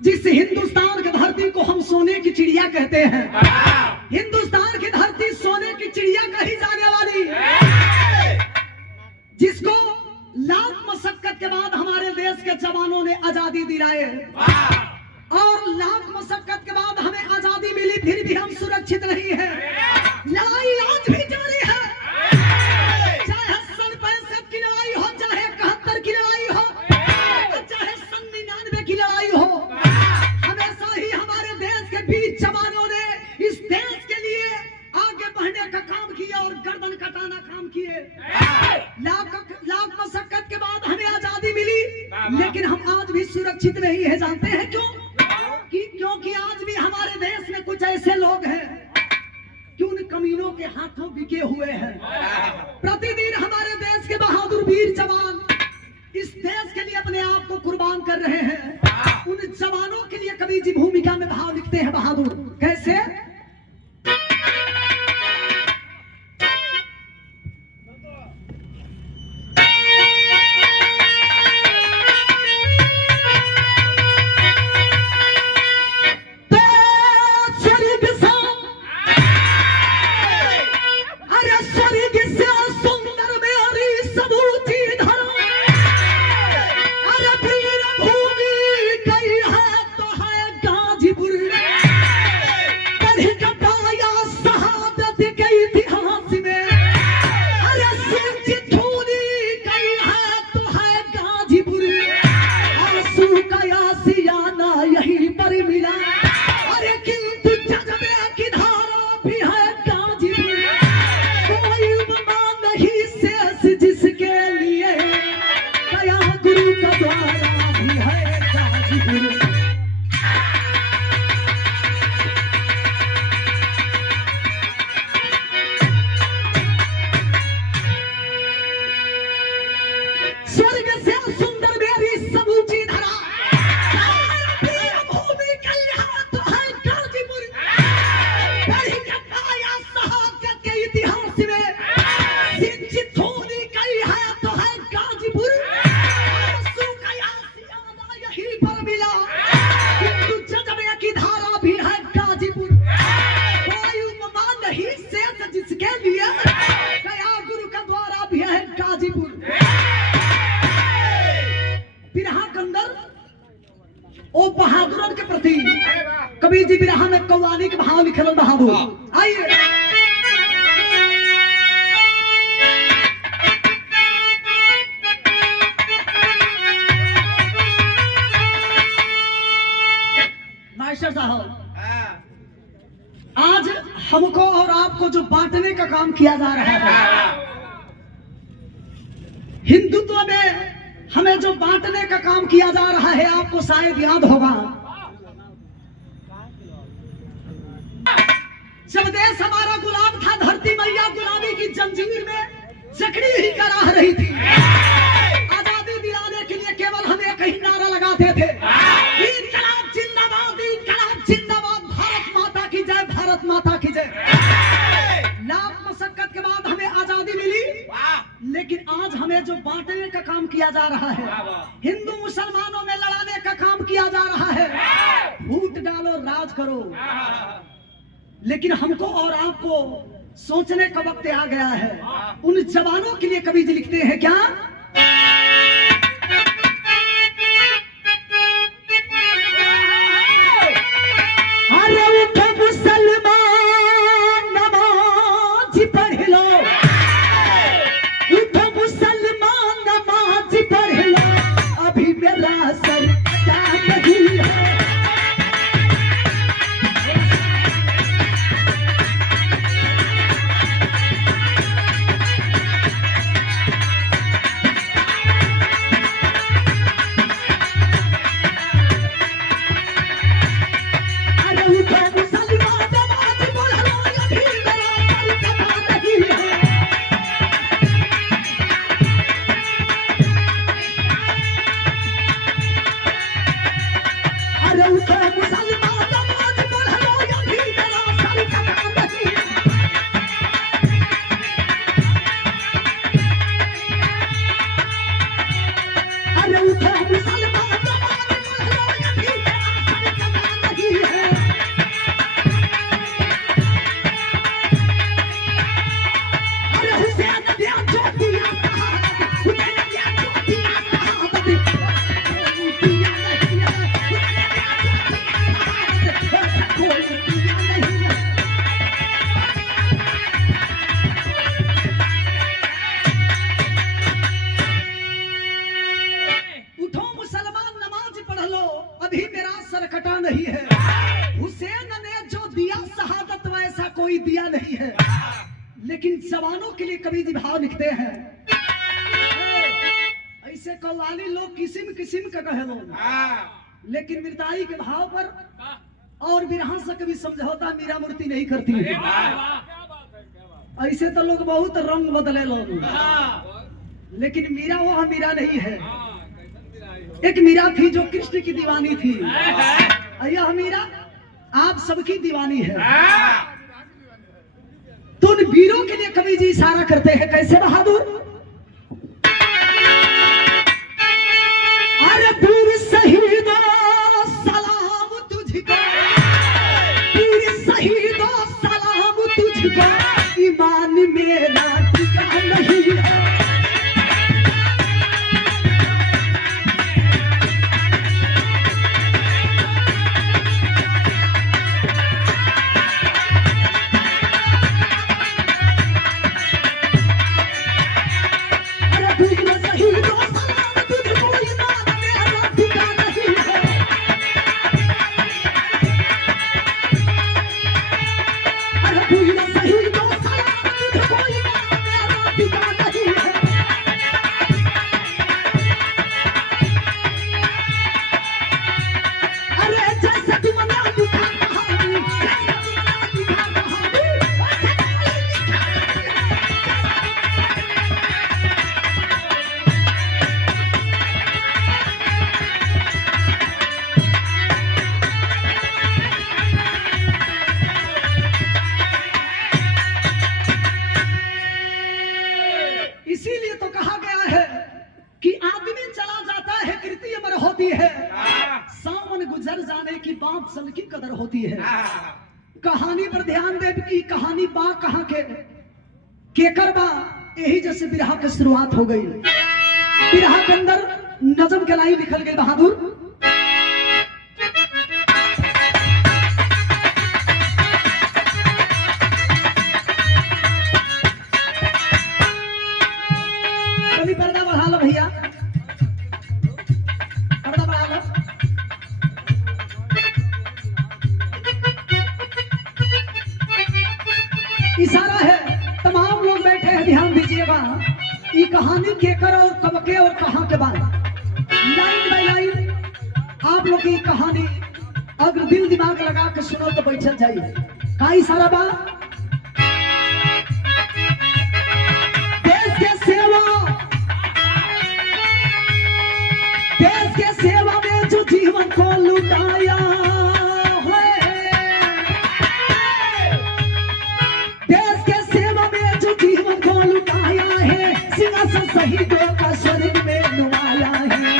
जिस हिंदुस्तान की धरती को हम सोने की चिड़िया कहते हैं, हिंदुस्तान की धरती सोने की चिड़िया कही जाने वाली, जिसको लाख मशक्कत के बाद हमारे देश के जवानों ने आजादी दिलाए और लाख मशक्कत के बाद हमें आजादी मिली, फिर भी हम सुरक्षित नहीं है। लड़ाई आज भी जारी है, चाहे सन 65 की लड़ाई हो, चाहे 71 की लड़ाई हो, चाहे सन 99 की लड़ाई हो, हमेशा ही हमारे देश के बीच जवानों ने इस देश के लिए आगे बढ़ने का काम किया और गर्दन कटाना काम किए। लाख मशक्कत के बाद हमें आजादी मिली, लेकिन हम आज भी सुरक्षित नहीं है। जानते हैं क्यों? क्योंकि आज भी हमारे देश में कुछ ऐसे लोग हैं कि उन कमीनों के हाथों बिके हुए हैं। प्रतिदिन हमारे देश के बहादुर वीर जवान इस देश के लिए अपने आप को कुर्बान कर रहे हैं। उन जवानों के लिए कवि जी भूमिका में भाव लिखते हैं बहादुर, कैसे? ओ बहादुरों के प्रति कवि जी बिरहा में कव्वाली के भाव लिखल बहादुर। आइए मास्टर साहब, आज हमको और आपको जो बांटने का काम किया जा रहा है, हिंदुत्व में हमें जो बांटने का काम किया जा रहा है, आपको शायद याद होगा जब देश हमारा गुलाम था, धरती मैया गुलामी की जंजीर में जकड़ी ही करा रही थी। आजादी दिलाने के लिए केवल हम एक ही नारा लगाते थे, इनकलाब जिंदाबाद, इनकलाब जिंदाबाद, भारत माता की जय, भारत माता की जय। लाख मशक्कत के बाद हमें आजादी मिली, लेकिन आज हमें जो बांटने का काम किया जा रहा है, हिंदू मुसलमानों में लड़ाने का काम किया जा रहा है, फूट डालो राज करो, लेकिन हमको और आपको सोचने का वक्त आ गया है। उन जवानों के लिए कवि जी लिखते हैं क्या? अरे उठो मुसलमान नमाज पढ़ लो, उठो मुसलमान नमाज पढ़ लो, अभी मेरा सर नहीं है। नहीं है। हुसैन ने जो दिया शहादत वैसा कोई दिया नहीं है। लेकिन जवानों के लिए कवि जी भाव लिखते हैं, ऐसे कव्वाली लोग किस्म किस्म का कहे लोग, लेकिन मिर्दाई के भाव पर और बिरहा से कभी समझौता मीरा मूर्ति नहीं करती है। ऐसे तो लोग बहुत रंग बदले लोग, लेकिन मीरा वह मीरा नहीं है। एक मीरा थी जो कृष्ण की दीवानी थी, यह मीरा आप सबकी दीवानी है। तो उन वीरों के लिए कवि जी इशारा करते हैं, कैसे बहादुर? अरे वीर शहीदों सलाम तुझको, वीर शहीदों सलाम तुझको, ईमान मेरा टिका नहीं है। इसीलिए तो कहा गया है कि आदमी चला जाता है कीर्ति अमर होती है, सावन गुजर जाने की बात सल की कदर होती है। कहानी पर ध्यान दे कि कहानी बा कहां के केकर बा, यही जैसे बिरहा की शुरुआत हो गई। बिरहा के अंदर नजम के लाइन निकल गई बहादुर। पर्दा बढ़ा लो भैया, पर्दा बढ़ा लो। इशारा है, तमाम लोग बैठे हैं, ध्यान दीजिएगा। ये कहानी केकर और कब के और कहां के बाद, लाइन बाय लाइन आप लोग की कहानी अगर दिल दिमाग लगा के सुनो तो बैठ जाइए। का इशारा बा? देश के सेवा, देश के सेवा में जो जीवन को लुटाया है, देश के सेवा में जो जीवन को लुटाया है, सिंहासन शहीदों का शरीर में नुमाया है।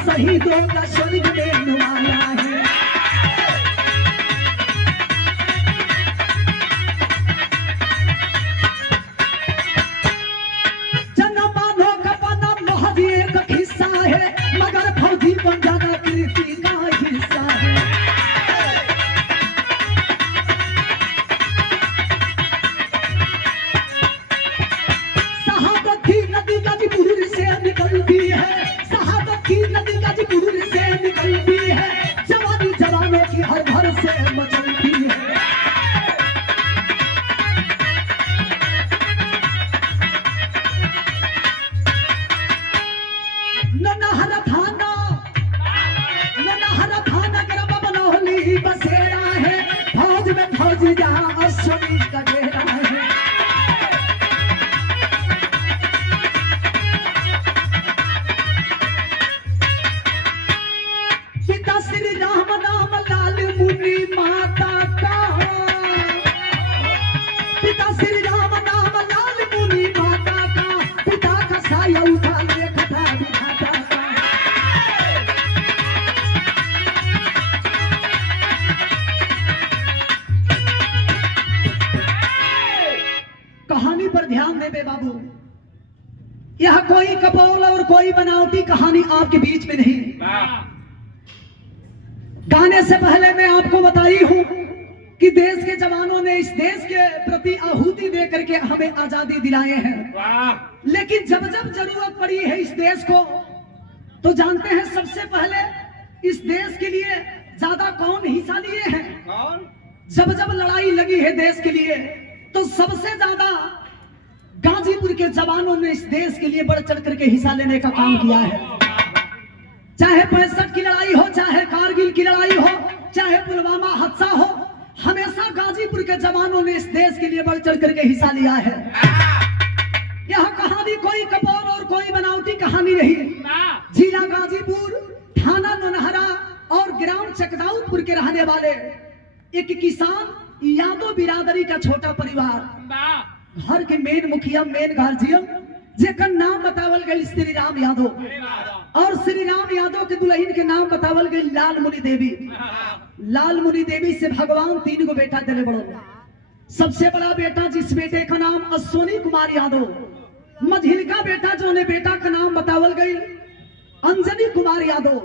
शहीदों का स्वर्ग में नुमाया है। जनमानों का पना महज एक हिस्सा है, मगर फौजी बन जाना कीर्ति का हिस्सा है। शहादत की नदी गाजीपुर से निकलती है, शहादत की नदी गाजीपुर से निकलती है। यह कोई कपोल और कोई बनावटी कहानी आपके बीच में नहीं। गाने से पहले मैं आपको बताई हूं कि देश के जवानों ने इस देश के प्रति आहुति दे करके हमें आजादी दिलाए हैं। लेकिन जब जब जरूरत पड़ी है इस देश को, तो जानते हैं सबसे पहले इस देश के लिए ज्यादा कौन हिस्सा लिए हैं? जब जब लड़ाई लगी है देश के लिए, तो सबसे ज्यादा गाजीपुर के जवानों ने इस देश के लिए बढ़ चढ़ करके हिस्सा लेने का काम किया है। चाहे 65 की लड़ाई हो, चाहे कारगिल की लड़ाई हो, चाहे पुलवामा हादसा हो, हमेशा गाजीपुर के जवानों ने इस देश के लिए बढ़ चढ़ करके हिस्सा लिया है। यह कहानी कोई कपोल और कोई बनावटी कहानी नहीं। जिला गाजीपुर, थाना नौनहरा और ग्राम चकदाऊपुर के रहने वाले एक किसान यादव बिरादरी का छोटा परिवार, घर के मेन मुखिया, मेन गार्जियन, जेकर नाम बतावल गई श्री राम यादव, और श्री राम यादव के दुल्हन के नाम बतावल गई लाल मुनि देवी। लाल मुनि देवी से भगवान 3 गो बेटा दिले बड़ो। सबसे बड़ा बेटा, जिस बेटे का नाम अश्विनी कुमार यादव, मझिलका बेटा जो ने बेटा का नाम बतावल गई अंजनी कुमार यादव,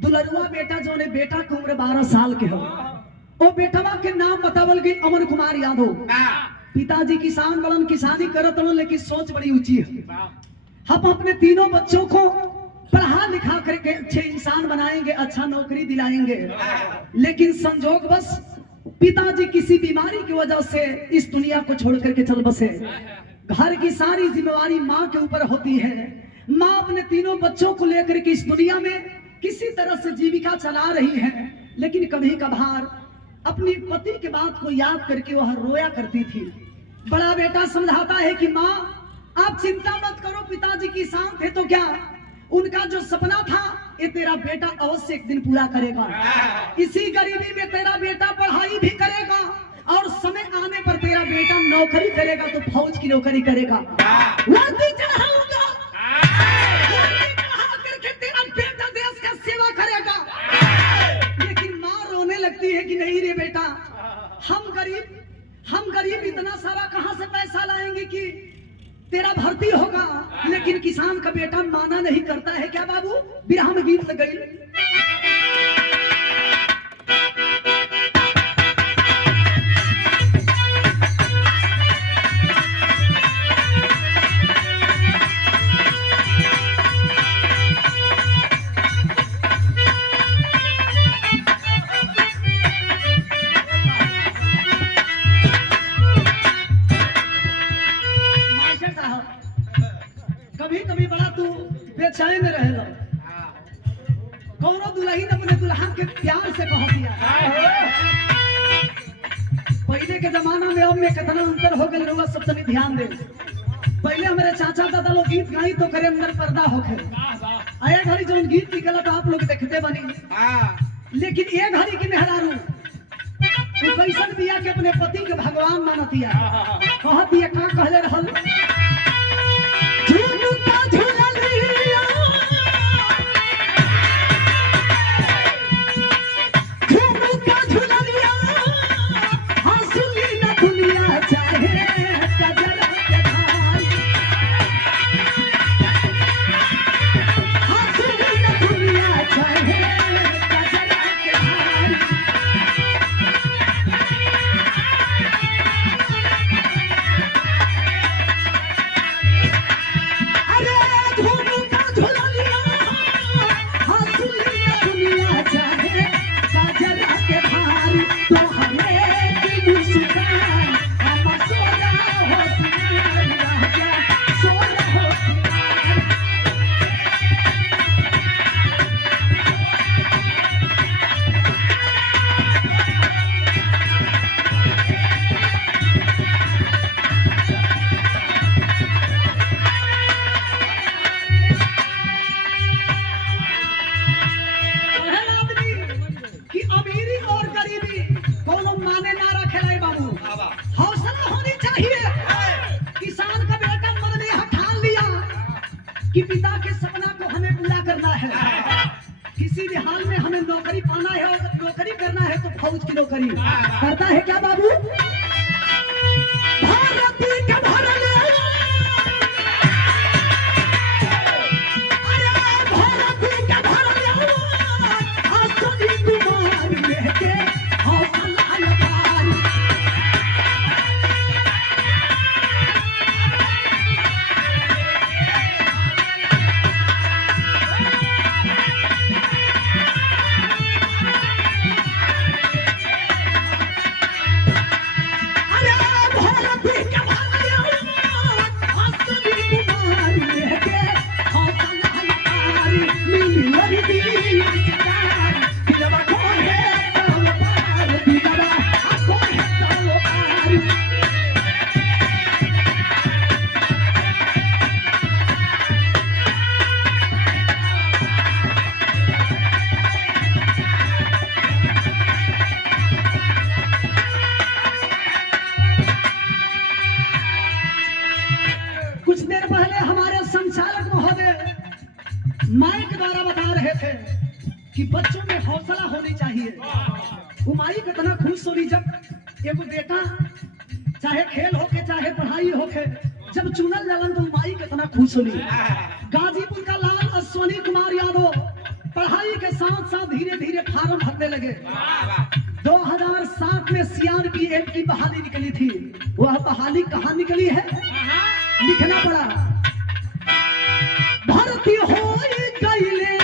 दुलरुआ बेटा जो ने बेटा की उम्र 12 साल के हो, वो बेटवा के नाम बतावल गई अमन कुमार यादव। पिताजी किसान बड़न, किसानी करत रहो, लेकिन सोच बड़ी ऊंची है। हम अपने तीनों बच्चों को पढ़ा लिखा करके अच्छे इंसान बनाएंगे, अच्छा नौकरी दिलाएंगे, लेकिन संजोग बस पिताजी किसी बीमारी की वजह से इस दुनिया को छोड़ करके चल बसे। घर की सारी जिम्मेवारी माँ के ऊपर होती है। माँ अपने तीनों बच्चों को लेकर के इस दुनिया में किसी तरह से जीविका चला रही है, लेकिन कभी कभार अपनी पति के बात को याद करके वह रोया करती थी। बड़ा बेटा समझाता है कि माँ आप चिंता मत करो, पिताजी किसान थे तो क्या, उनका जो सपना था ये तेरा बेटा अवश्य एक दिन पूरा करेगा। इसी गरीबी में तेरा बेटा पढ़ाई भी करेगा और समय आने पर तेरा बेटा नौकरी करेगा तो फौज की नौकरी करेगा। वर्दी चढ़ाऊंगा, वर्दी चढ़ा करके तेरा बेटा देश का सेवा करेगा। लेकिन माँ रोने लगती है कि नहीं रे बेटा, हम गरीब इतना सारा कहां से पैसा लाएंगे कि तेरा भर्ती होगा। लेकिन किसान का बेटा माना नहीं करता है। क्या बाबू, बिरहा में गीत गई। कभी बड़ा तू बेचैन रहेला, कौनो दुल्हन अपने दुल्हन के प्यार से कह दिया। पहले के जमाना में अब में कितना अंतर हो गया रहुआ, सब तनी ध्यान दे। पहले हमारे चाचा दादा लोग गीत गाई तो करे अंदर पर्दा होके आए घड़ी जो गीत निकला तो आप लोग देखते बनी। लेकिन ये घड़ी की मेहरारू तो कैसन दिया कि अपने पति के भगवान मानतिया, कह दिया का कहले रहल, कि पिता के सपना को हमें पूरा करना है। किसी भी हाल में हमें नौकरी पाना है, और नौकरी करना है तो फौज की नौकरी करता है। क्या बाबू, भारत का वो माई कितना खुश होली जब एगो बेटा चाहे खेल होके चाहे पढ़ाई होके जब चुनल जालन तो माई कितना खुश होली। गाजीपुर का लाल अश्वनी कुमार यादव पढ़ाई के साथ साथ धीरे धीरे फार्म भरने लगे। 2007 में CRPF की बहाली निकली थी। वह बहाली कहाँ निकली है लिखना पड़ा। भर्ती हो गईले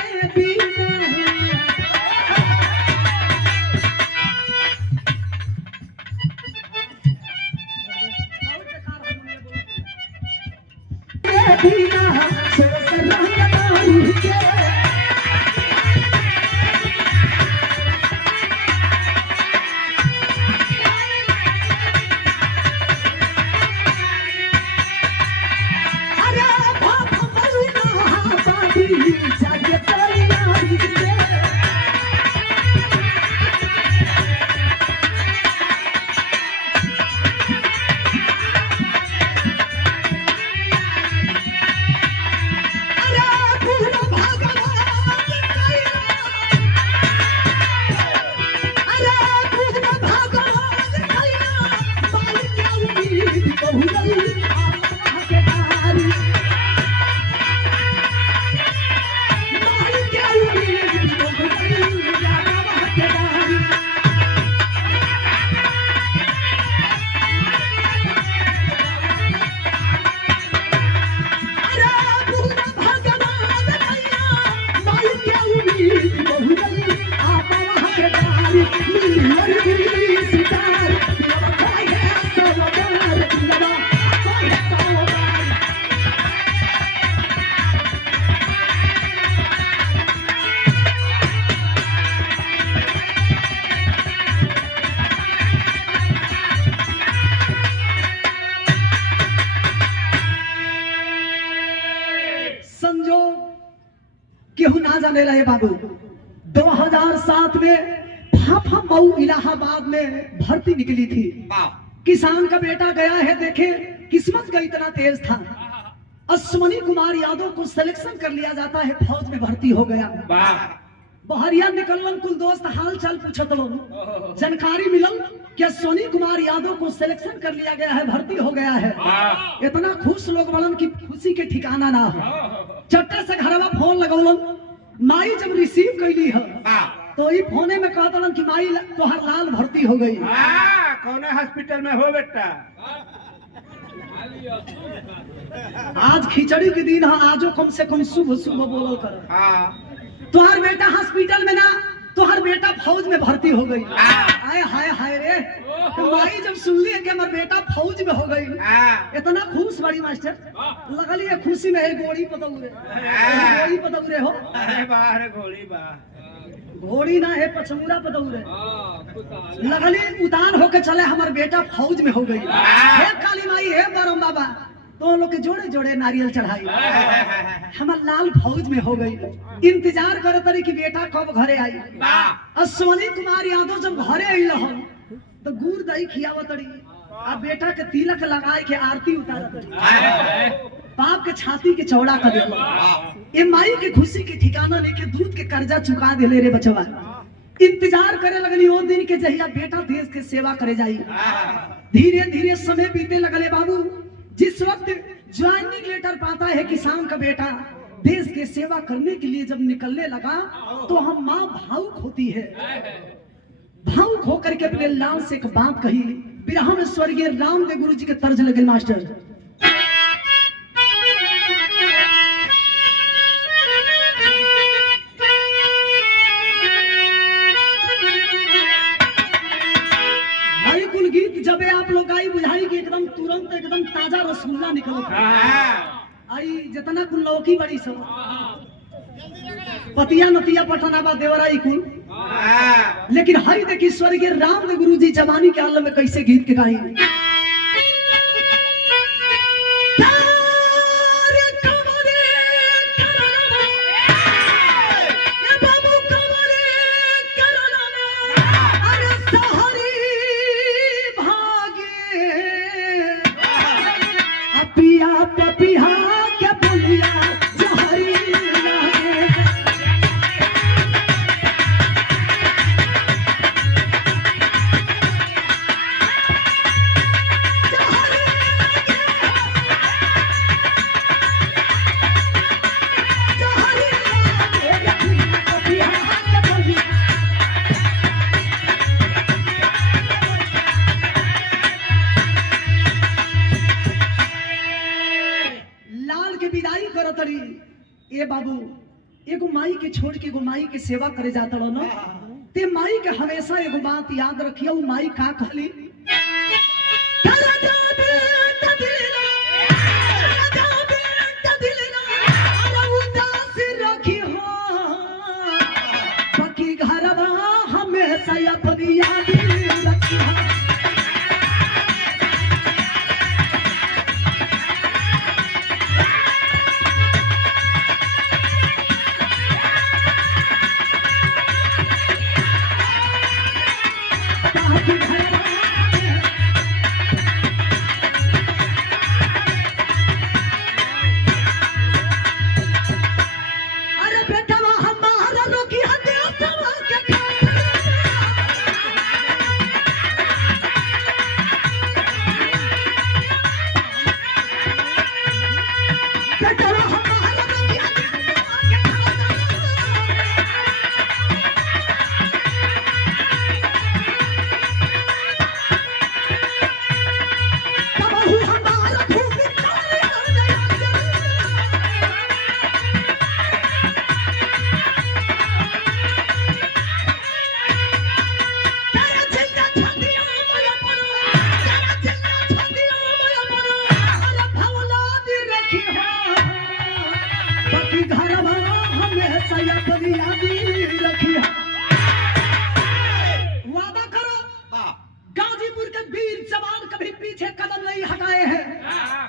केहू ना जाने रहे बाबू। 2007 में फाफा मऊ इलाहाबाद में भर्ती निकली थी। किसान का बेटा गया है, देखे किस्मत का इतना तेज था। अश्वनी कुमार यादव को सिलेक्शन कर लिया जाता है, फौज में भर्ती हो गया। बहरिया निकलन कुल दोस्त हाल चाल पूछत लोग, जानकारी मिलल कि अश्वनी कुमार यादव को सिलेक्शन कर लिया गया है, भर्ती हो गया है। इतना खुश लोग बड़न की खुशी के ठिकाना ना हो। चट्टे से घरवा फोन लगौलन। माई जब रिसीव कैली है तो ई फोने में कहतलन कि माई तोहर लाल भर्ती हो गई। कौन हॉस्पिटल में हो बेटा? आज खिचड़ी के दिन है, आजो कम से कम सुबह सुबह बोलो कर। तोहर बेटा हॉस्पिटल में ना, तोहर बेटा फौज में भर्ती हो गई। हाय हाय हाय रे, माई जब सुनली कि हमार बेटा फौज में हो गई इतना खुश बड़ी मास्टर लगली है। खुशी में है गोड़ी पतौरे, गोड़ी पतौरे हो। अरे बाहर घोड़ी बा, घोड़ी ना है पचमूरा पतौरे। लगली उतान होके चले हमार बेटा फौज में हो गई। हे काली माई, हे बरम बाबा, तो लोग के जोड़े जोड़े नारियल चढ़ाई। हमार लाल फौज में हो गई। इंतजार करे तरी कि बेटा कब घरे आई। अश्वनी कुमार यादव जब घरे आई तो गुड़ दही खियावत तड़ी, अब बेटा के तिलक लगाए के आरती उतारत तड़ी, बाप के छाती के चौड़ा कर दे। माई के खुशी के ठिकाना नहीं के दूध के कर्जा चुका दिले रे बचवा। इंतजार करे लगली वो दिन के जहिया बेटा देश के सेवा करे जाई। धीरे धीरे समय बीते लगले बाबू। जिस वक्त ज्वाइनिंग लेटर पाता है किसान का बेटा देश के सेवा करने के लिए जब निकलने लगा तो हम माँ भावुक होती है। भावुक होकर के अपने लाल से एक बात कही। बिरहा में स्वर्गीय रामदेव गुरु जी के तर्ज लगे मास्टर। भाई कुल गीत जब आप लोग आई बुझाई कि एकदम तुरंत एकदम ताजा रसगुल्ला निकलो। आई जितना कुल लौकी बड़ी सब पतिया नतिया पटनाबा देवराई कुल। लेकिन हरि देखी स्वर्गीय रामदेव गुरु जी जवानी के आलम में कैसे गीत के गाई। ए बाबू एगो माई के छोड़ के एगो माई के सेवा करे जाता रहो ना, ते माई के हमेशा एगो बात याद रखियो, माई का कहली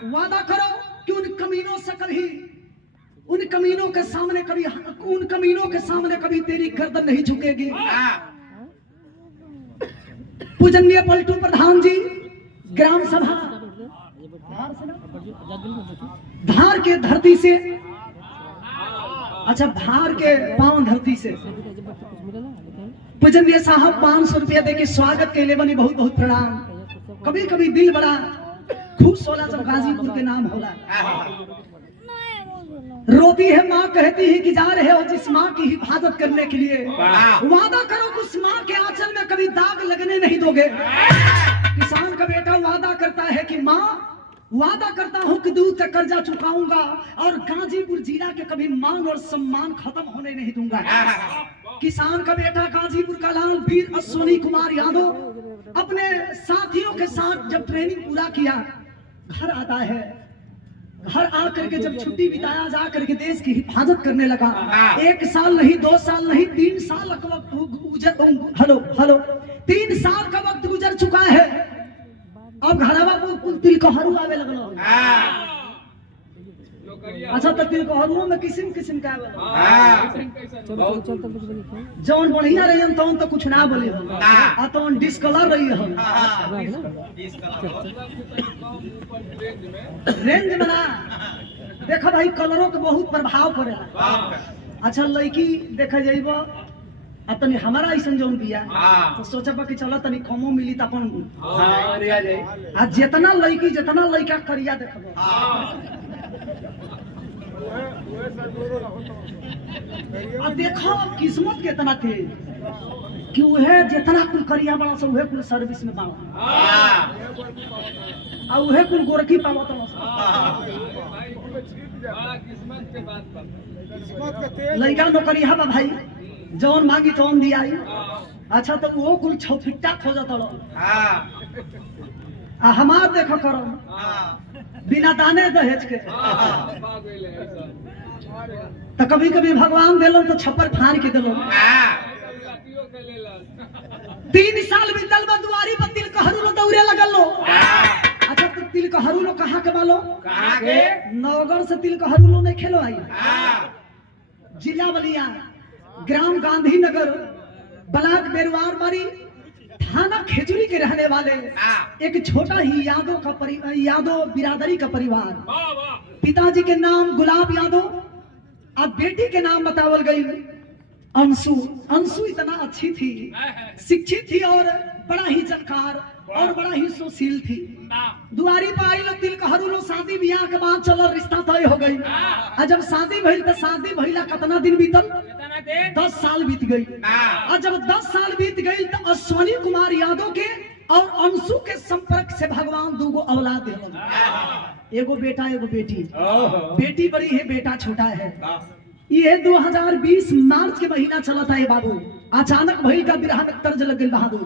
वादा करो कि उन कमीनों के सामने कभी तेरी गर्दन नहीं झुकेगी। पूजनीय पलटू प्रधान जी ग्राम सभा धार के धरती से, अच्छा धार के पावन धरती से पूजनीय साहब 500 रुपया दे के स्वागत के लिए बनी, बहुत बहुत प्रणाम। कभी कभी दिल बड़ा खुश होला जब गाजीपुर के नाम होला। रोती है माँ, कहती है कि जा रहे हो जिस माँ की हिफाजत करने के लिए, वादा करो कि उस माँ के आंचल में कभी दाग लगने नहीं दोगे। किसान का बेटा वादा करता है कि माँ वादा करता हूँ कि दूध तक कर्जा चुकाऊंगा और गाजीपुर जिला के कभी मान और सम्मान खत्म होने नहीं दूंगा। किसान का बेटा गाजीपुर का लाल वीर अश्विनी कुमार यादव अपने साथियों के साथ जब ट्रेनिंग पूरा किया घर आता है, घर आकर के जब छुट्टी बिताया जा करके देश की हिफाजत करने लगा। 1 साल नहीं, 2 साल नहीं, 3 साल का वक्त हेलो 3 साल का वक्त गुजर चुका है। अब घरवा कुल तिलकहरू आवे लगलो। अच्छा तो तिलकहरू में किस्म किस्म का आवे, जौन बढ़िया रही तौन तो कुछ ना बोली हम, आ तौन डिस्कलर रही हम रेंज में ना। देखा भाई कलरों के बहुत प्रभाव पड़ेला। अच्छा लड़की देखा जाइब अब तनी हमारा ऐसा जौन बिया तो सोचबा कि चलो तनी कमो मिली त अपन आ जितना लड़की जितना लड़का करिया देखबो। अब देखो किस्मत कितना थे कि वह जितना कुल करिया बड़ा सब वह कुल सर्विस में पावा और वह कुल गोरखी पावा तो लड़का नौकरिया बा भाई जौन मांगी तौन दिया। अच्छा तो वो कुल छौफिट्टा खोजत आ हमार देखो करो बिना दाने दहेज के। तो कभी कभी भगवान दिलो तो छप्पर फाड़ के दिलो। 3 साल बीतल बा दुआरी पर तिलकहरू लो दौड़े लगल लो। अच्छा तो तिलकहरू लो कहाँ के बालो? कहाँ के? नवगढ़ से तिलकहरू लो नहीं खेलो आई। जिला बलिया, ग्राम गांधीनगर, ब्लॉक बेरवार बारी, थाना खेजूरी के रहने वाले एक छोटा ही यादव बिरादरी का परिवार। पिताजी के नाम गुलाब यादव, अब बेटी के नाम बतावल गई अंशु। अंशु इतना अच्छी थी, शिक्षित थी और बड़ा ही जानकार और बड़ा ही सुशील थी। दुआरी पर आई लोग तिलकहरू लो शादी ब्याह के बाद चलो रिश्ता तय हो गई। और जब शादी भइल तो शादी भइला कितना दिन बीतल? 10 साल बीत गई। और जब 10 साल बीत गई तो अश्विनी कुमार यादव के और अंशु के संपर्क से भगवान 2 औलाद दिलन। एगो बेटा एगो बेटी। ओहो बेटी बड़ी है, बेटा छोटा है। हाँ। ये 2020 मार्च के महीना चला था ये बाबू। अचानक भई का बिरहा में तर्ज लग गई बहादुर।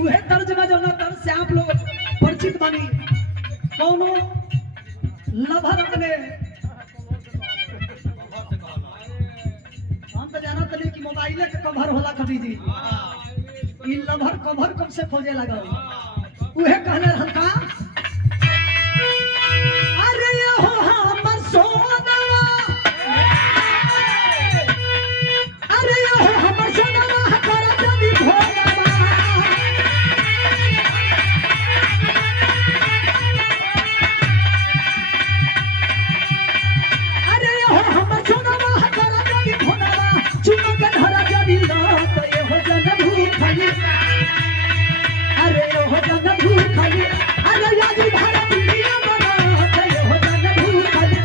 वह तर्ज में जो ना तर्ज से आप लोग परिचित बनी। कौनो लभर अपने हम तो जाना तनी कि मोबाइले के कवर होला कभी जी। ई लभर कवर कब से खोजे लगा। उहे कहले हल्का अरे ये हो हमर सोनवा, अरे ये हो हमर सोनवा कर जमी भोगवा। अरे ये हो हमर सोनवा कर जमी भोगवा, चुमक धरा जमी रात ये हो जन भूखली। अरे ये हो जन भूखली, अरे याद भरा दुनिया बनात ये हो जन भूखली।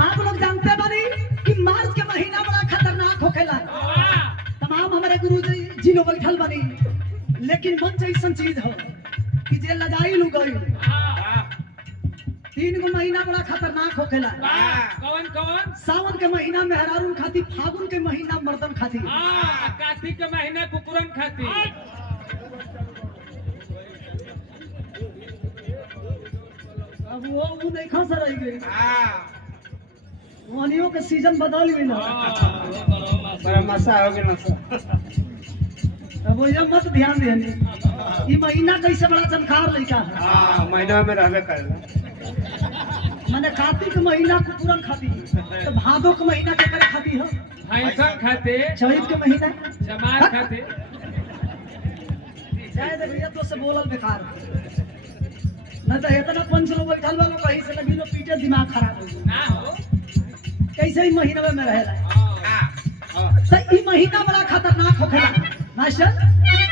आप लोग जानते बानी कि मार्च के महीना बड़ा खतरनाक होखेला। तमाम हमारे गुरु जी लोग बैठल बानी, लेकिन मन ऐसा चीज हो कि जे लजाई लू गई। 3 गो महीना बड़ा खतरनाक होखेला। कौन कौन? सावन के महीना मेहरारून खाती, फागुन के महीना मर्दन खाती। कार्तिक के महीने कुकुरन खाती। अब वो नहीं खा रही गई। हाँ। वानियों के सीजन बदल गई ना। बड़ा मसा हो गया नशा। अब वो ये मत ध्यान देनी। ये महीना कैसे बड़ा चमकार लड़का है। हाँ महीना में रहबे करेला। मैंने कार्तिक के महीना कुकुरन खाती, तो भादो के महीना के करे खाती हो। भैंसन खाते, चैत के महीना चमार खाते। जाए दे भैया, तो से बोलल बेकार। न तो इतना पंच लोग बैठल बा, कहीं से लगी लो पीटे दिमाग खराब हो गई। ना हो। कैसे ही महीना में रहेला। हाँ। तो ई महीना बड़ा खतरनाक होखेला मास्टर।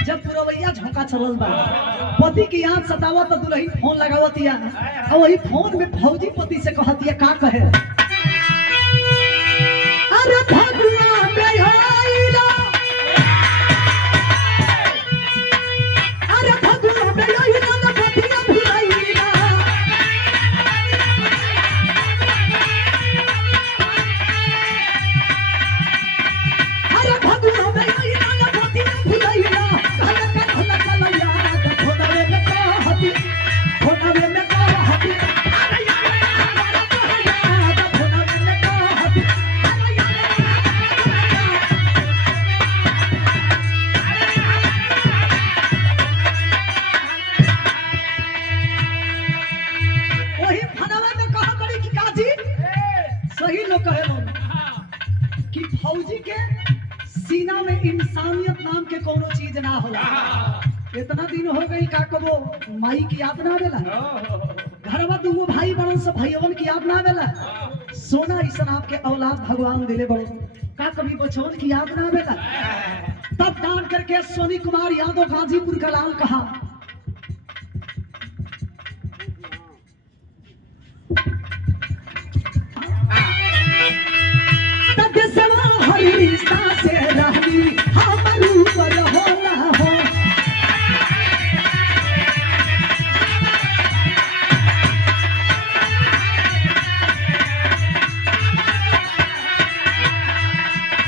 जब पुरवैया झोंका चलल बा, पति की याद सतावा तो दुल्हन फोन लगावतिया, और वही फोन में फौजी पति से कहतिया का कहे। अरे भगवा बेहाइला, अरे भगवा बेहाइला न पतिया भुलाइला। अरे भगवा बेहाइला न पतिया भुलाइला। कहला कहला कहला याद खोनावे में कहती, खोनावे में कहती। अरे याद खोनावे में कहती। अरे वही फनवा में कहा बड़ी कि काजी सही लोग कहे लोग कि फौजी के सीना में इंसानियत नाम के कोनो चीज ना होला। इतना दिन हो गई का कबो माई की याद ना आवेला। घरवा दूगो भाई बड़न से भाईवन की याद ना आवेला। सोना ऐसा आपके औलाद भगवान दिले बड़ो, का कभी बचवन की याद ना आवेला। तब डांट करके सोनी कुमार यादव गाजीपुर का लाल कहा, तब सवा हरी से रहनी हमर ऊपर होला हो।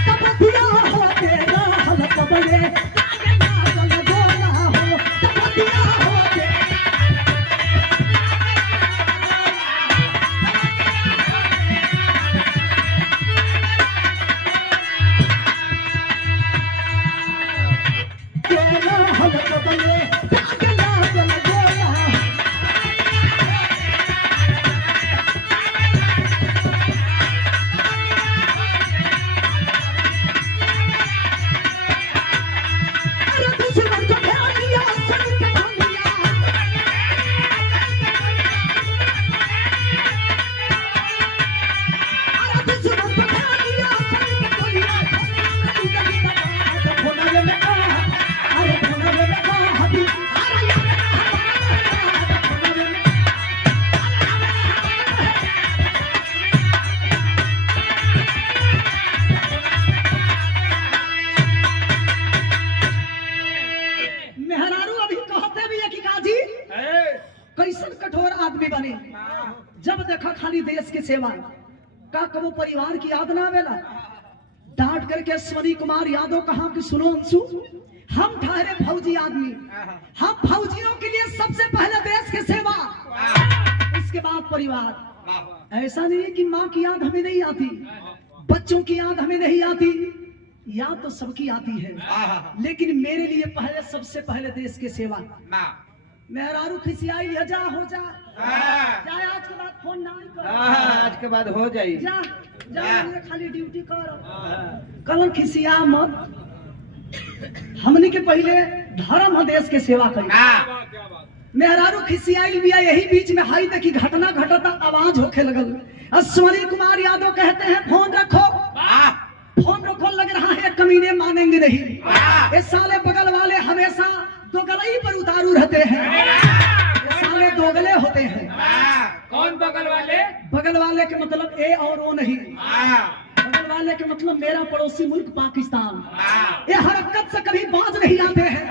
तब दिया होते रहल कबरे, तागे नागल गोला हो। तब कैसन कठोर आदमी बने, जब देखा खाली देश की सेवा, का कबो परिवार की याद ना आवेला। डांट करके अश्वनी कुमार यादव कहा कि सुनो अंशु, हम ठहरे फौजी आदमी, हम फौजियों के लिए सबसे पहले देश की सेवा, इसके बाद परिवार। ऐसा नहीं है कि माँ की याद हमें नहीं आती, बच्चों की याद हमें नहीं आती, याद तो सबकी आती है, लेकिन मेरे लिए पहले सबसे पहले देश की सेवा। मेहरारू खिसियाई लिया, जा हो जा, जा आज के बाद फोन ना कर, आज के बाद हो जाई। जा जा, ये खाली ड्यूटी कर, कल खिसिया मत। हमने के पहले धर्म है देश के सेवा करी। मेहरारू खिसियाई लिया, यही बीच में हाई देखी घटना घटता आवाज होके लगल। अश्वनी कुमार यादव कहते हैं फोन रखो, फोन रखो, लग रहा है कमीने मानेंगे नहीं। ये साले बगल वाले हमेशा दोगलई पर उतारू रहते हैं, ये साले दोगले होते हैं। कौन बगल वाले? बगल वाले के मतलब ए और ओ नहीं, बगल वाले के मतलब मेरा पड़ोसी मुल्क पाकिस्तान। ये हरकत से कभी बाज नहीं आते हैं।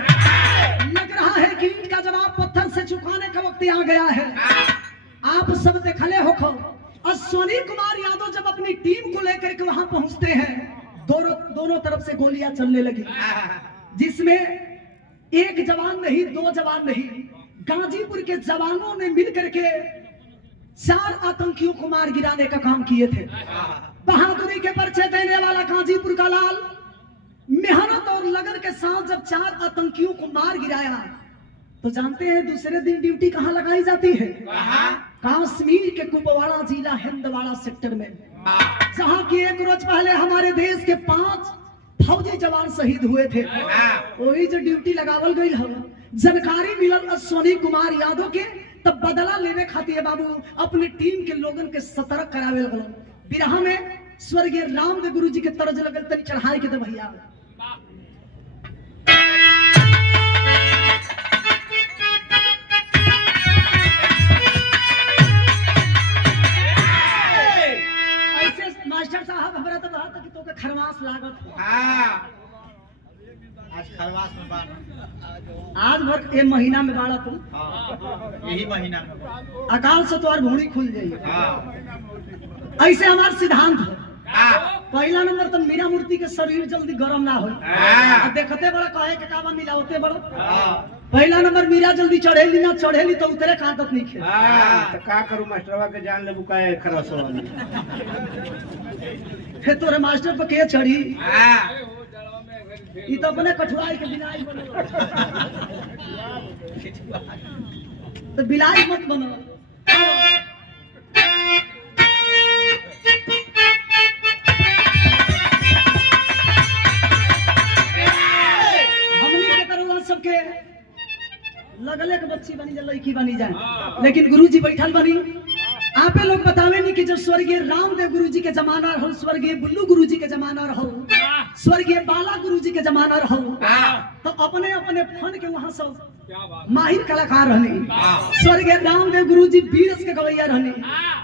लग रहा है कि ईंट का जवाब पत्थर से चुकाने का वक्त आ गया है। आप सब देखले हो, अश्वनी कुमार यादव जब अपनी टीम को लेकर के वहां पहुंचते हैं, दोनों तरफ से गोलियां चलने लगी, जिसमें एक जवान नहीं, दो जवान नहीं, गाजीपुर के जवानों ने मिलकर के 4 आतंकियों को मार गिराने का काम किए थे। बहादुरी के परिचय देने वाला गाजीपुर का लाल मेहनत और लगन के साथ जब 4 आतंकियों को मार गिराया, तो जानते हैं दूसरे दिन ड्यूटी कहां लगाई जाती है? कश्मीर के कुपवाड़ा जिला हिंदवाड़ा सेक्टर में, जहां की एक रोज पहले हमारे देश के 5 फौजी जवान शहीद हुए थे। वही जो ड्यूटी लगावल गई है, जानकारी मिलल अश्वनी कुमार यादव के, तब बदला लेने खातिर बाबू अपने टीम के लोगन के सतर्क करावे लगल। बिरहा में स्वर्गीय रामदेव गुरु जी के तर्ज लगल, तनी चढ़ाई के दे भैया। ऐसे मास्टर साहब हमरा तो बात कि तो के खरवास लागत आज खरवास में बाढ़, आज भर ये महीना में बाढ़ तुम, यही महीना में। अकाल से तो भूड़ी खुल जाई। ऐसे हमारा सिद्धांत है। पहला नंबर तो मीरा मूर्ति के शरीर जल्दी गर्म ना हो, देखते बड़ा कहे के काबा मिलावते बड़ा। पहला नंबर मीरा जल्दी चढ़ेली ना चढ़ेली तो उतरे काटत नहीं खे। तो का करूं मास्टरवा के जान ले बुकाए खरस हो। फिर तोरे मास्टर पर के चढ़ी, ये तो अपने कठुआई के बिलाई बनो, तो बिलाई मत बनो। हमनी के तरह सबके लगले के बच्ची बनी जाए, लड़की बनी जाए, लेकिन गुरुजी बैठल बनी। आपे लोग बतावे नहीं कि जब स्वर्गीय रामदेव गुरुजी के जमाना रहो, स्वर्गीय बुल्लू गुरुजी के जमाना रहो, स्वर्गीय बाला गुरुजी के जमाना रहो, तो अपने अपने फन के वहां सब माहिर कलाकार रहने। स्वर्गीय रामदेव गुरुजी बीरस के गवैया रहने,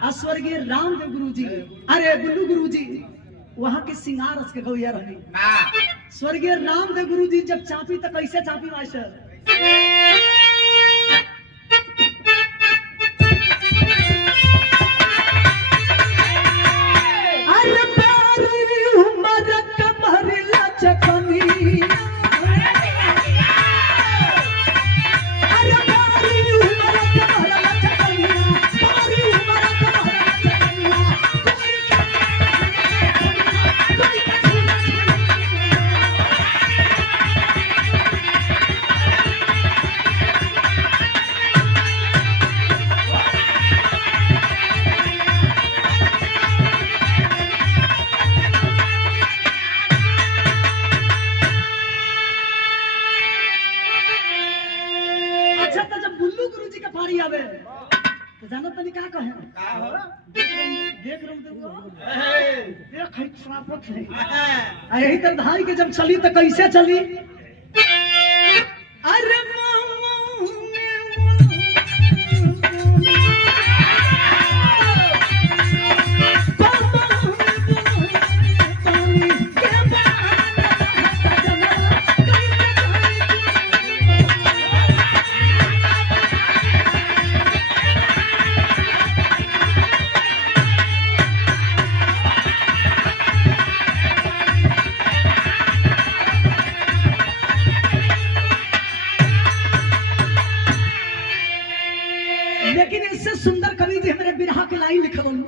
और स्वर्गीय रामदेव गुरुजी अरे बुल्लू गुरुजी वहां के सिंगारस के गवैया रहने। स्वर्गीय रामदेव गुरुजी जब चापी तो कैसे चापी मास्टर? यही तरह धाई के जब चली तो कैसे चली? अरे लेकिन इससे सुंदर कवि जी हमारे बिरहा के लाइन लिखल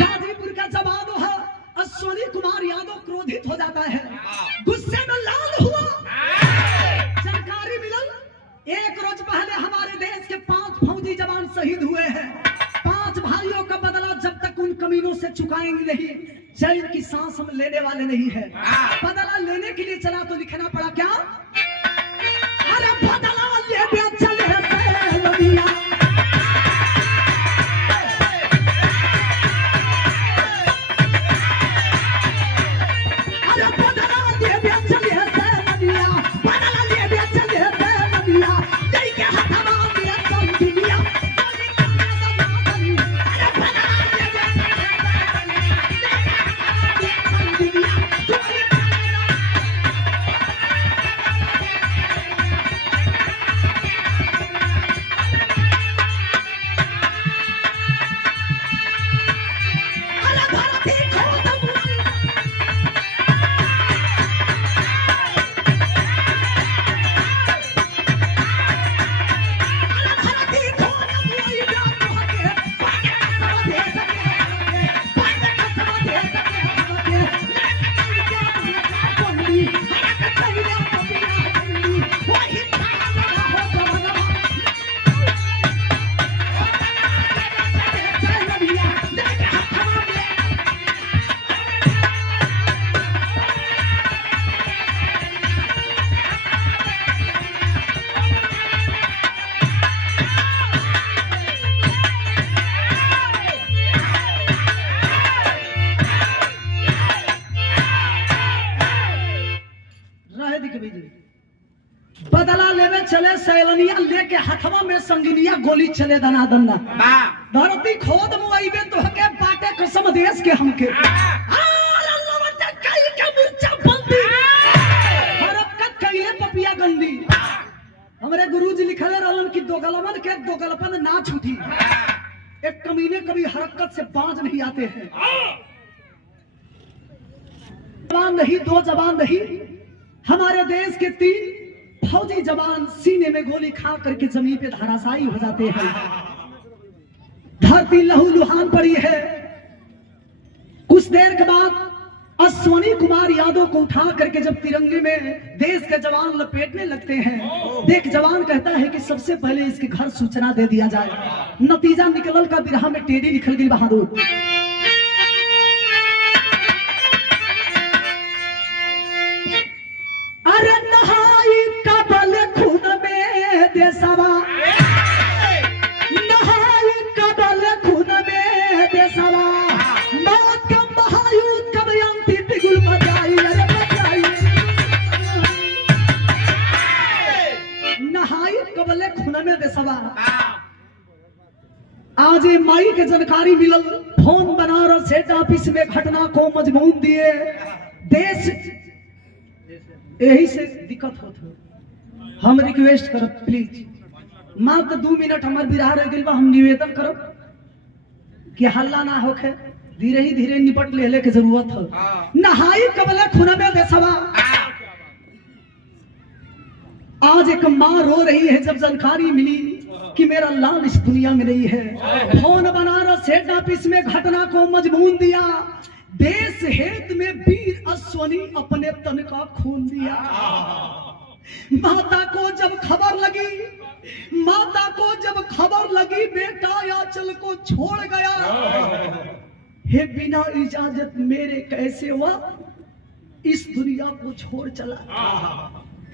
गाजीपुर का जवाब है अश्वनी कुमार यादव क्रोधित हो जाता है, गुस्से में लाल हुआ। जानकारी मिलल एक रोज पहले हमारे देश के 5 फौजी जवान शहीद हुए हैं। 5 भाइयों का बदला जब तक उन कमीनों से चुकाएंगे नहीं, चैन की सांस हम लेने वाले नहीं है। बदला लेने के लिए चला तो लिखना पड़ा क्या, अरे बदला ले चले लबिया। बदला लेवे चले सैलनिया लेके हथवा में संगिनिया गोली चले दना दन्ना धरती खोद मुआइबे तो हके बाटे कसम देश के हमके पपिया गंदी हमारे गुरुजी लिखले रहलन कि दोगलवन के दोगलपन ना छूटी। एक कमीने कभी हरकत से बाज नहीं आते हैं। जवान नहीं 2 जवान नहीं, हमारे देश के 3 फौजी जवान सीने में गोली खा करके जमीन पे धराशायी हो जाते हैं। धरती लहूलुहान पड़ी है। कुछ देर के बाद अश्वनी कुमार यादव को उठा करके जब तिरंगे में देश के जवान लपेटने लगते हैं, देख जवान कहता है कि सबसे पहले इसके घर सूचना दे दिया जाए। नतीजा निकलल का बिरहा में टेढ़ी निकल गई बहादुर। अरे नहाई कबल खून में देशवा, नहाई कबल खून में देशवा, मौत का महायुद्ध कब अंति बिगुल बजाई। अरे बजाई नहाई कबल खून में देशवा। आज माई के जानकारी मिलल, फोन बनारस हेड ऑफिस में घटना को मजमून दिए। देश यही से दिक्कत होत। हम रिक्वेस्ट करब प्लीज मात्र 2 मिनट हमार बिरहा रह गइल बा। हम निवेदन करब कि हल्ला ना होखे, धीरे ही धीरे निपट लेले के जरूरत है। नहाई कबले खून में देशवा। आज एक माँ रो रही है जब जानकारी मिली कि मेरा लाल इस दुनिया में नहीं है। फोन बनारस हेड ऑफिस में घटना को मजमून दिया। देश हित में वीर अश्वनी अपने तन का खून दिया। माता को जब खबर लगी, माता को जब खबर लगी बेटा आंचल को छोड़ गया। हे बिना इजाजत मेरे कैसे हुआ इस दुनिया को छोड़ चला।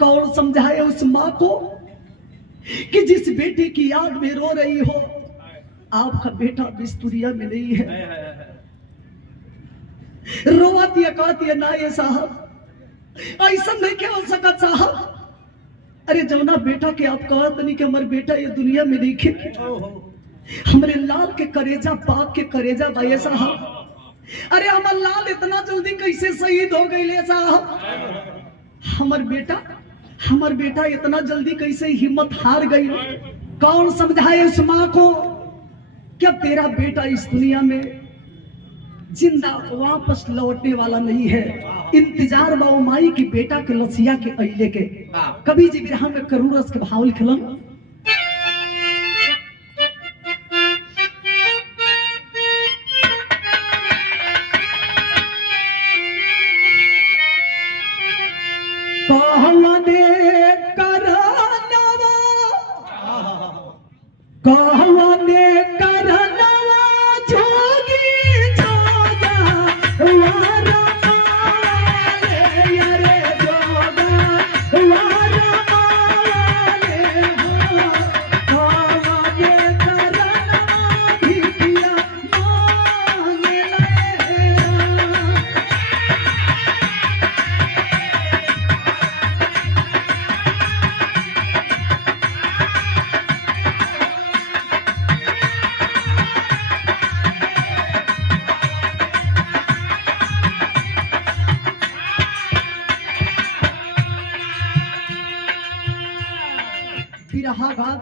कौन समझाए उस माँ को कि जिस बेटे की याद में रो रही हो, आपका बेटा इस दुनिया में नहीं है। रोवत ये कहती है ना ये साहब ऐसा नहीं क्या हो सका साहब। अरे जमुना बेटा के आप कहत नहीं कि हमारे बेटा ये दुनिया में नहीं खे। हमारे लाल के करेजा पाप के करेजा भाई साहब। अरे हमारे लाल इतना जल्दी कैसे शहीद हो गई ले साहब। हमार बेटा इतना जल्दी कैसे हिम्मत हार गई। कौन समझाए उस माँ को क्या तेरा बेटा इस दुनिया में जिंदा वापस लौटने वाला नहीं है। इंतजार बाओ माई की बेटा के लसिया के अइले के। कभी जी बिरहा में करूरस के भाव लिखलन।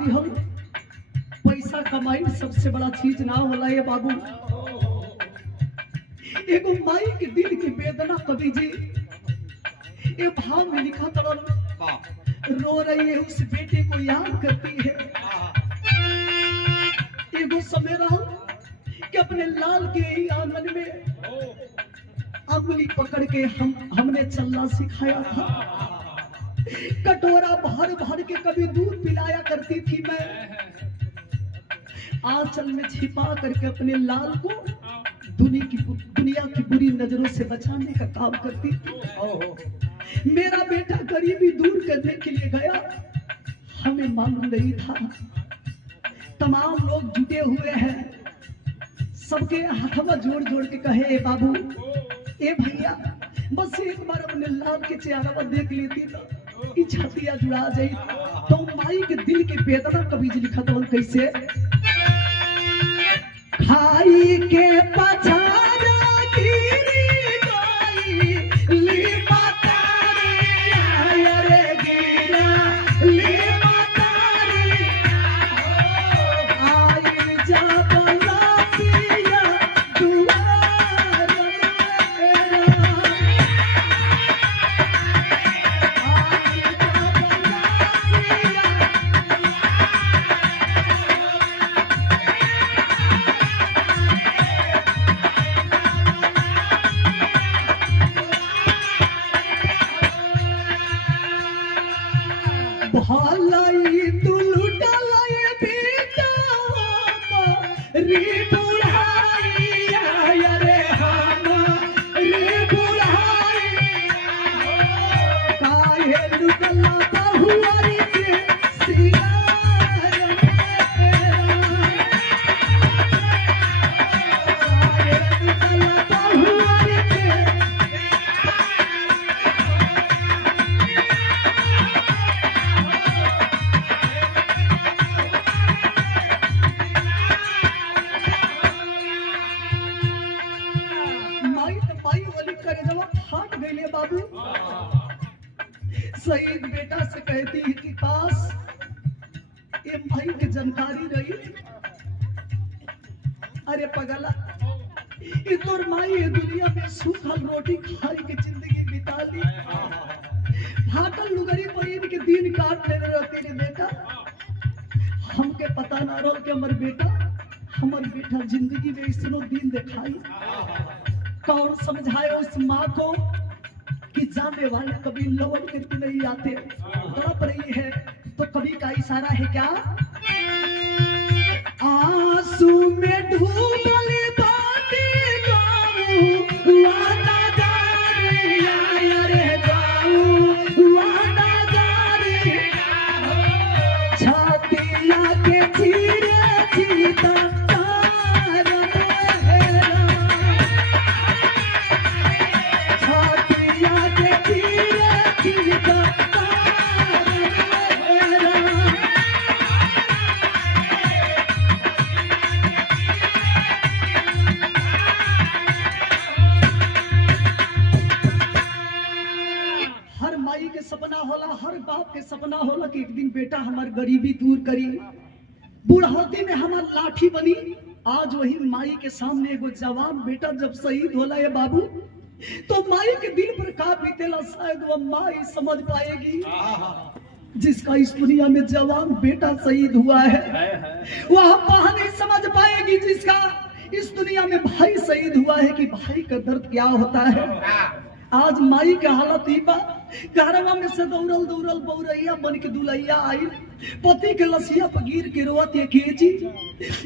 दिहल। पैसा कमाई सबसे बड़ा चीज ना होला ये बाबू। एगो माई के दिल की वेदना कवि जी ये भाव में लिखा तरल, रो रही है उस बेटे को याद करती है। एगो समय रहा कि अपने लाल के ही आंगन में अंगुली पकड़ के हमने चलना सिखाया था। कटोरा भर भर के कभी दूध पिलाया करती थी मैं, आंचल में छिपा करके अपने लाल को दुनिया की बुरी नजरों से बचाने का काम करती थी। मेरा बेटा गरीबी दूर करने के लिए गया, हमें मालूम नहीं था। तमाम लोग जुटे हुए हैं, सबके हाथवा जोड़ जोड़ के कहे ए बाबू ए भैया बस एक बार अपने लाल के चेहरा देख लेती तो कि छातियां जुड़ा जाई। तो माई के दिल के वेदना कवि जी लिखा था कैसे, खाई के पछाड़ा गिरी गई ली मातारी रे गिरा ली मातारी आई जा बलासिया दुआर मेरा आई जा बलासिया। भालाई दुलुटाई बेटा रे बुढ़ाई रे हम रे बुढ़ाई काहे लुटला बहुआरी के सियार काहे लुटला बहुआरी के। बाबू शहीद बेटा से कहती है कि पास ये भाई की जानकारी रही। अरे पगला ये तोर माई ये दुनिया में सूखल रोटी खाई के जिंदगी बिता ली, फाटल लुगरी पहिन के दिन काट ले रहती रे बेटा। हमके पता ना रहो कि हमर बेटा जिंदगी में इसनो दिन दिखाई। कौन समझाए उस माँ को कि जाने वाले कभी लौट करके नहीं आते, तड़प रही है। तो कभी का इशारा है क्या, आंसू में डूबल बाटे गाऊं वादा जारी रे गाऊं वादा जारी छातिया के धीरे जीता हर बाप के सपना होला कि एक दिन बेटा हमार गरीबी दूर करी, बुढ़ौती में हमार लाठी बनी। आज वही माई के सामने एगो जवान बेटा जब शहीद होला है बाबू, तो माई के दिल पर का बीतेला शायद वो माई समझ पाएगी। जिसका इस दुनिया में जवान बेटा शहीद हुआ है वह मां नहीं समझ पाएगी जिसका इस दुनिया में भाई शहीद हुआ है कि भाई का दर्द क्या होता है। आज माई के हालत ही बा, घरवा में से दौड़ल दौड़ल बौरैया बन के दुलैया आई, पति के लसिया पर गिर के रोवत ये जी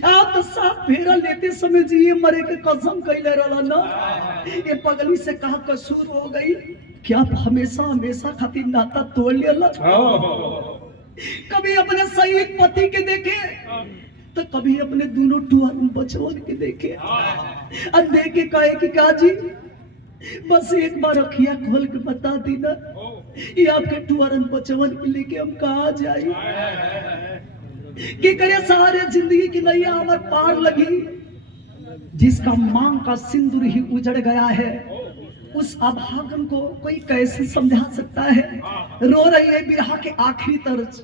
आप तो साथ फेरा लेते समय जिए मरे के कसम कैले रहला ना। ये पगली से कहा कसूर हो गई क्या, हमेशा हमेशा खातिर नाता तोड़ लेला। कभी अपने शहीद पति के देखे तो कभी अपने दोनों टुअर बचवन के देखे, और देखे कहे कि काजी बस एक बार अखिया खोल के बता दी ना, ये आपके टुअरन बचवन के लेके हम कहा जाए कि करे सारे जिंदगी की नैया हमार पार लगी। जिसका मांग का सिंदूर ही उजड़ गया है उस अभागन को कोई कैसे समझा सकता है। रो रही है बिरहा के आखिरी तर्ज,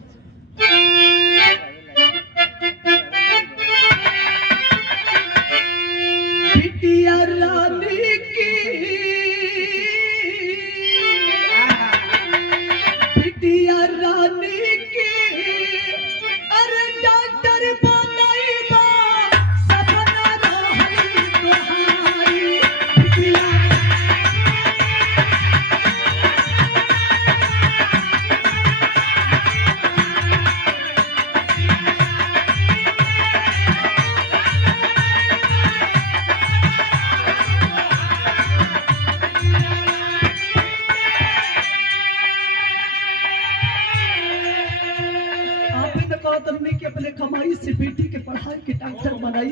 के पढ़ाई के डॉक्टर बनाई,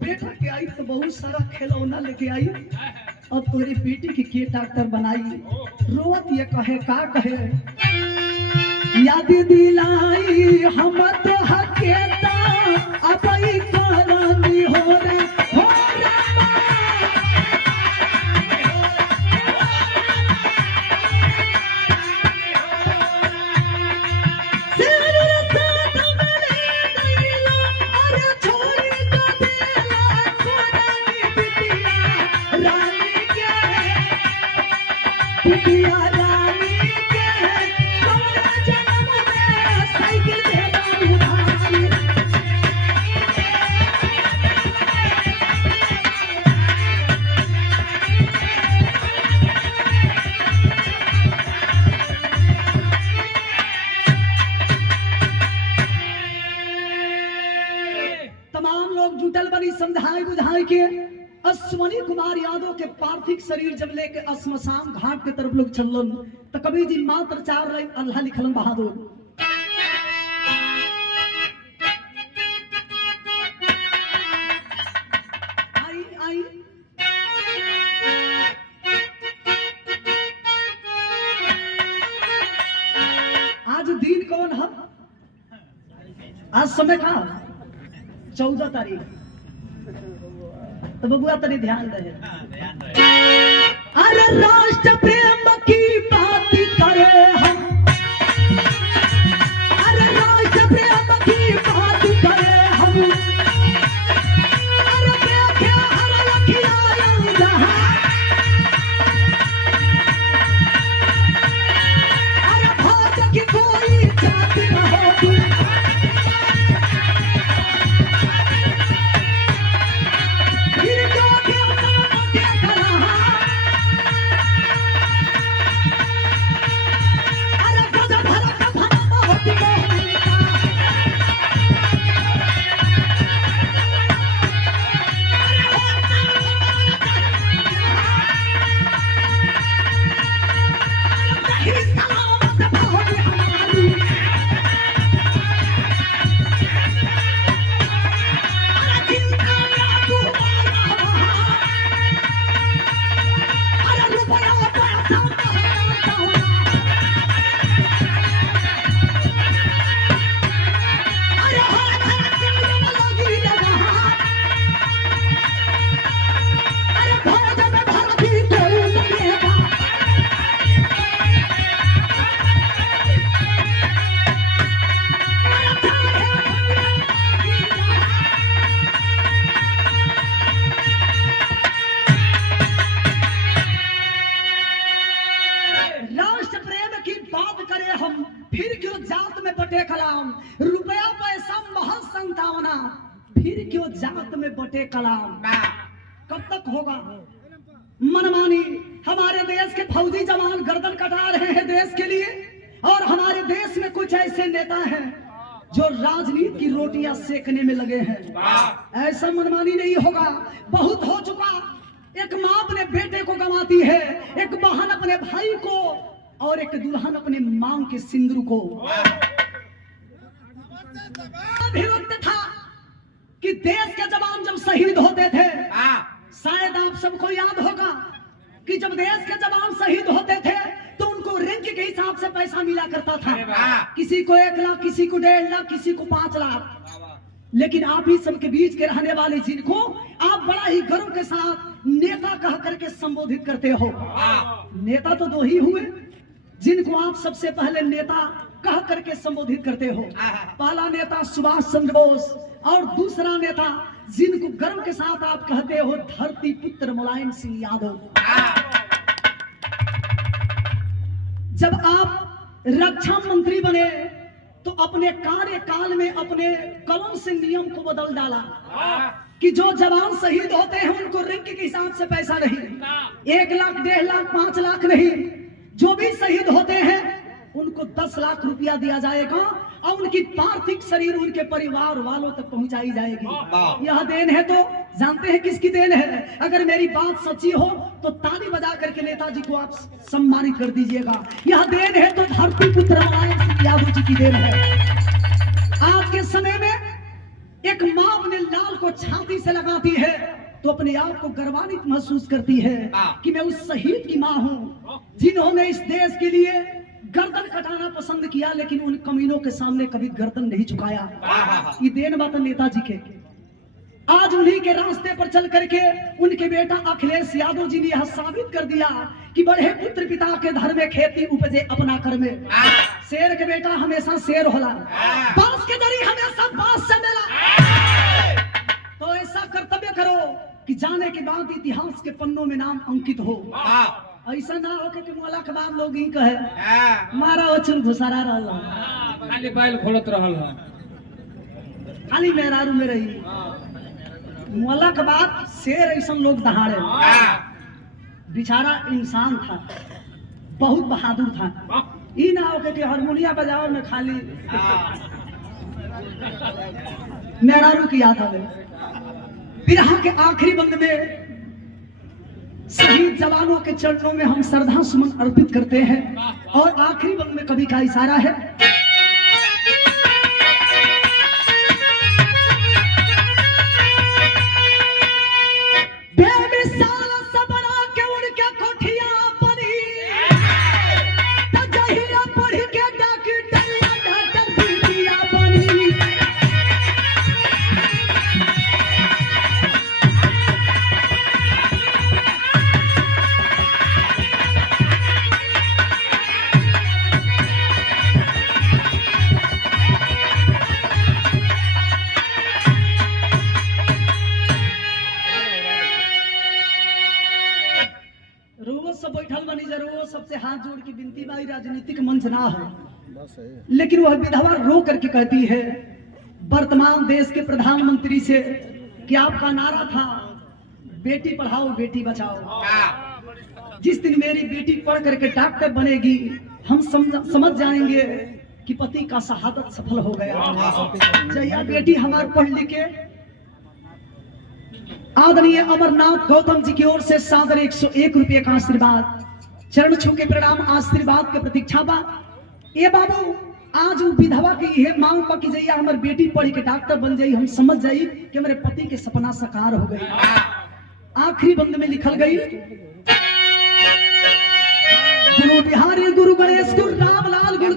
बेटा के आई तो बहुत सारा खिलौना लेके आई, अब तोरी बेटी के डॉक्टर बनाई। रोवत ये कहे का कहे, याद दिलाई हम तो हकेता अब ई करानी हो रे हो रामा। बिटिया रानी के कौना जन्म में साइकिल दे उधारी। तमाम लोग जुटल बनी समझाई बुझाई के अश्वनी कुमार यादव के पार्थिव शरीर जब लेके श्मशान घाट के तरफ लोग चलन तो कभी जी मात्र 4 लाइन अल्लाह लिखलन बहादुर। आई आई आज दिन कौन है, आज समय का 14 तारीख, तो बबुआ तनी ध्यान रहे। अरे राष्ट्र प्रेम की बात करे हम, अरे राष्ट्र प्रेम की बात करे हम, अरे देखे हर लखिया जहां, अरे भाज की कोई जात न होगी, फिर क्यों जात में बटे कलाम, रुपया पैसा महज संतावना, फिर क्यों जात में बटे कलाम। कब तक होगा मनमानी। हमारे देश के फौजी जवान गर्दन कटा रहे हैं देश के लिए, और हमारे देश में कुछ ऐसे नेता हैं जो राजनीति की रोटियां सेकने में लगे हैं। ऐसा मनमानी नहीं होगा, बहुत हो चुका। एक माँ अपने बेटे को गंवाती है, एक बहन अपने भाई को, और एक दुल्हन अपने मांग के सिंदूर को। अभी वक्त था कि देश के जवान जब शहीद होते थे, शायद आप सबको याद होगा कि जब देश के जवान शहीद होते थे तो उनको रैंक के हिसाब से पैसा मिला करता था। किसी को 1 लाख, किसी को 1.5 लाख, किसी को 5 लाख। लेकिन आप ही सबके बीच के रहने वाले जिनको आप बड़ा ही गर्व के साथ नेता कह करके संबोधित करते हो, नेता तो 2 ही हुए जिनको आप सबसे पहले नेता कह करके संबोधित करते हो। पहला नेता सुभाष चंद्र बोस, और दूसरा नेता जिनको गर्व के साथ आप कहते हो धरती पुत्र मुलायम सिंह यादव। जब आप रक्षा मंत्री बने तो अपने कार्यकाल में अपने कलम से नियम को बदल डाला कि जो जवान शहीद होते हैं उनको रैंक के हिसाब से पैसा नहीं, 1 लाख, 1.5 लाख, 5 लाख नहीं, जो भी शहीद होते हैं उनको 10 लाख रुपया दिया जाएगा और उनकी पार्थिव शरीर उनके परिवार वालों तक पहुंचाई जाएगी। यह देन है तो जानते हैं किसकी देन है। अगर मेरी बात सच्ची हो तो ताली बजा करके नेताजी को आप सम्मानित कर दीजिएगा। यह देन है तो धरती पुत्र मुलायम सिंह यादव जी की देन है। आज के समय में एक माँ अपने लाल को छाती से लगाती है तो अपने आप को गर्वान्वित महसूस करती है कि मैं उस शहीद की माँ हूँ जिन्होंने इस देश के लिए गर्दन कटाना पसंद किया, लेकिन उन कमीनों के सामने कभी गर्दन नहीं झुकाया। ये देन बात नेताजी के। आज उन्हीं के रास्ते पर चल करके उनके बेटा अखिलेश यादव जी ने यह साबित कर दिया कि बड़े पुत्र पिता के धर्म में खेती उपजे अपना कर में। शेर के बेटा हमेशा शेर होला, बांस के दरी हमेशा बांस से मिला। तो ऐसा कर्तव्य करो कि जाने के बाद इतिहास के पन्नों में नाम अंकित हो। ऐसा ना हो कि मोला के बाद लोग ही कहे मारा वचन घुसारा रहला, खाली बैल खोलत रहल खाली मेहरारू में रही। मोला के बाद शेर ऐसा लोग दहाड़े। बेचारा इंसान था, बहुत बहादुर था। ई ना हो कि हारमोनिया बजाओ में खाली मेहरारू की याद आवे। बिरहा के आखिरी बंद में शहीद जवानों के चरणों में हम श्रद्धा सुमन अर्पित करते हैं और आखिरी बंद में कवि का इशारा है। बेमिसाल सबरा के उनके कोठिया बनी, तजहिया पढ़ के डॉक्टर बिटिया बनी। सब बैठल बनी जरूर सबसे हाथ जोड़ के विनती बाई, राजनीतिक मंच ना हो, लेकिन वह विधवा रो करके कहती है वर्तमान देश के प्रधानमंत्री से कि आपका नारा था बेटी पढ़ाओ बेटी बचाओ। जिस दिन मेरी बेटी पढ़ करके डॉक्टर बनेगी हम समझ जाएंगे कि पति का शहादत सफल हो गया। जया बेटी हमारे पढ़ लिखे आदरणीय अमरनाथ गौतम जी की ओर से सादर 101 रुपये का आशीर्वाद, चरण छू के प्रणाम, आशीर्वाद के प्रतीक्षा बा। ए बाबू आज विधवा की यह मांग पा कि जइया हमारी बेटी पढ़ के डॉक्टर बन जाई, हम समझ जाई कि हमारे पति के सपना साकार हो गई। आखिरी बंद में लिखल गई गुरु बिहारी गुरु गणेश गुरु रामलाल गुरु